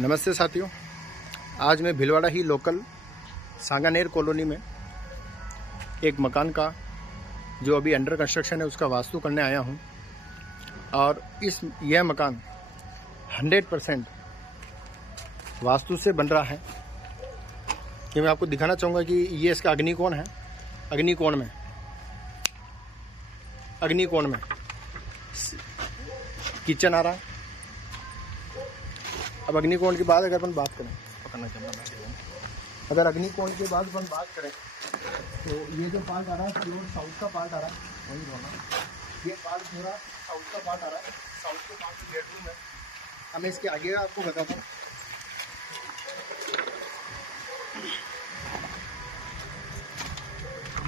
नमस्ते साथियों, आज मैं भीलवाड़ा ही लोकल सांगानेर कॉलोनी में एक मकान का जो अभी अंडर कंस्ट्रक्शन है उसका वास्तु करने आया हूं। और यह मकान 100% वास्तु से बन रहा है। ये मैं आपको दिखाना चाहूँगा कि ये इसका अग्निकोण है। अग्निकोण में किचन आ रहा है। अब अग्निकोण के बाद अगर अपन बात करें, पकड़ना चाहता मैं, अगर अग्निकोण के बाद अपन बात करें तो ये जो पार्ट आ रहा है प्योर साउथ का पार्ट आ रहा है, वही होना ये पार्ट पूरा साउथ का पार्ट आ रहा है। साउथ के पार्ट की बेडरूम है। अब मैं इसके आगे आपको बताता हूँ।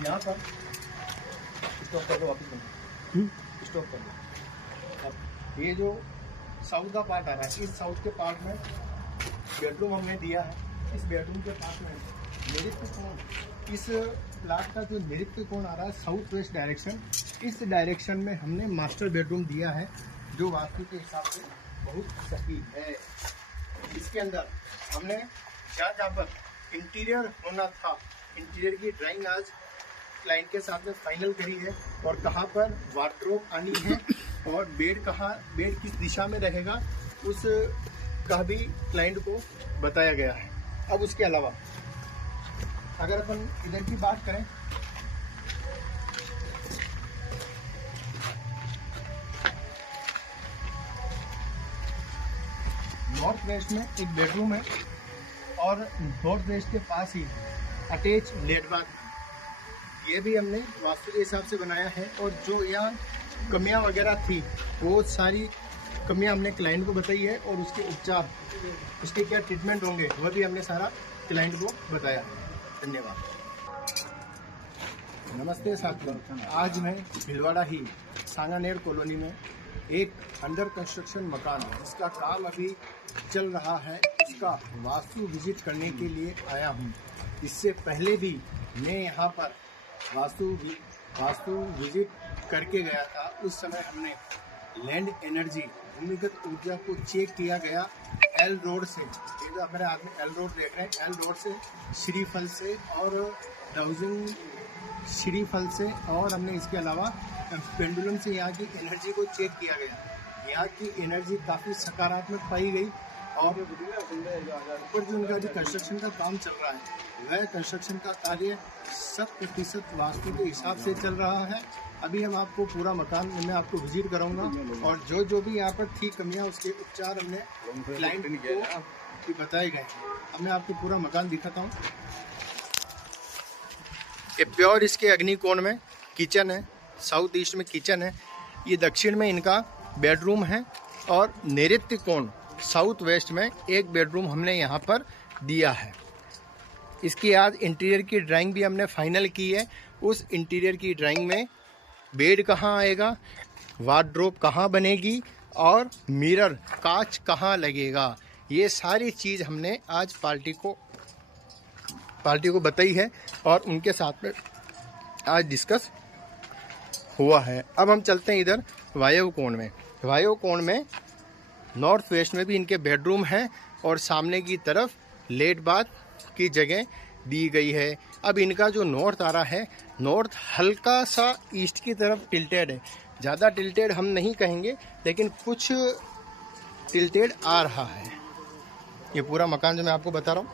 यहाँ पर स्टॉप कर दो, वापस स्टॉप कर दो। अब ये जो साउथ का पार्ट आ रहा है, इस साउथ के पार्ट में बेडरूम हमने दिया है। इस बेडरूम के पार्ट में नैऋत्य कोण, इस प्लाट का जो नैऋत्य कोण आ रहा है साउथ वेस्ट डायरेक्शन, इस डायरेक्शन में हमने मास्टर बेडरूम दिया है जो वास्तु के हिसाब से बहुत सही है। इसके अंदर हमने जहाँ पर इंटीरियर होना था, इंटीरियर की ड्राइंग आज क्लाइंट के साथ में फाइनल करी है और कहाँ पर वार्डरोब आनी है और बेड किस दिशा में रहेगा उस का भी क्लाइंट को बताया गया है। अब उसके अलावा अगर अपन इधर की बात करें, नॉर्थ वेस्ट में एक बेडरूम है और नॉर्थ वेस्ट के पास ही अटैच लेट बाथ, ये भी हमने वास्तु के हिसाब से बनाया है। और जो यहाँ कमियां वगैरह थी वो सारी कमियां हमने क्लाइंट को बताई है और उसके उपचार, उसके क्या ट्रीटमेंट होंगे वह भी हमने सारा क्लाइंट को बताया है। धन्यवाद। नमस्ते साथियों, आज मैं भीलवाड़ा ही सांगानेर कॉलोनी में एक अंडर कंस्ट्रक्शन मकान है जिसका काम अभी चल रहा है, उसका वास्तु विजिट करने के लिए आया हूँ। इससे पहले भी मैं यहाँ पर वास्तु विजिट करके गया था। उस समय हमने लैंड एनर्जी, भूमिगत ऊर्जा को चेक किया गया एल रोड से। ये जो हमारे आदमी एल रोड देख रहे हैं, एल रोड से, श्रीफल से और डाउजिंग श्रीफल से, और हमने इसके अलावा पेंडुलम से यहाँ की एनर्जी को चेक किया गया। यहाँ की एनर्जी काफ़ी सकारात्मक पाई गई और ऊपर जो उनका जो कंस्ट्रक्शन का काम चल रहा है वह कंस्ट्रक्शन का कार्य 100% वास्तु के हिसाब से चल रहा है। अभी हम आपको पूरा मकान में आपको विजिट कराऊंगा और जो भी यहाँ पर थी कमियाँ उसके उपचार हमने क्लाइंट को बताए गए। अब मैं आपको पूरा मकान दिखाता हूँ। ये प्योर इसके अग्निकोण में किचन है, साउथ ईस्ट में किचन है, ये दक्षिण में इनका बेडरूम है और नैऋत्य कोण साउथ वेस्ट में एक बेडरूम हमने यहाँ पर दिया है। इसकी आज इंटीरियर की ड्राइंग भी हमने फाइनल की है। उस इंटीरियर की ड्राइंग में बेड कहाँ आएगा, वार्डरोब कहाँ बनेगी और मिरर कांच कहाँ लगेगा, ये सारी चीज़ हमने आज पार्टी को बताई है और उनके साथ में आज डिस्कस हुआ है। अब हम चलते हैं इधर वायव्य कोण में। वायव्य कोण में नॉर्थ वेस्ट में भी इनके बेडरूम हैं और सामने की तरफ लेट बाथ की जगह दी गई है। अब इनका जो नॉर्थ आ रहा है, नॉर्थ हल्का सा ईस्ट की तरफ टिल्टेड है। ज़्यादा टिल्टेड हम नहीं कहेंगे लेकिन कुछ टिल्टेड आ रहा है। ये पूरा मकान जो मैं आपको बता रहा हूँ,